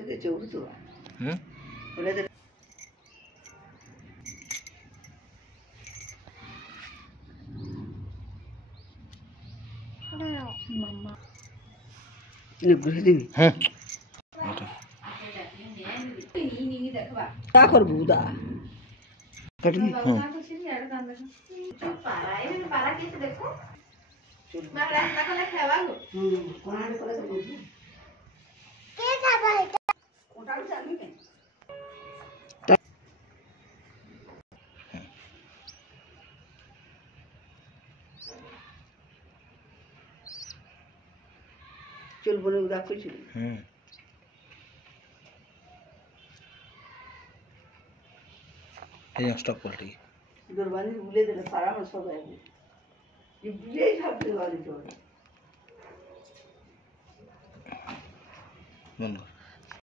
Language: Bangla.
দে চৌড় তো বলে দে মাম্মা নে ঘুরে দিবি হ্যাঁ তা করবো দা কাটবি চুল বলে উদা করছিল এই স্টপ পাল্টি দরবানি ভুলে দিলে সারা মাস সব আইবে ये भूले सब वाली तो বন্ধ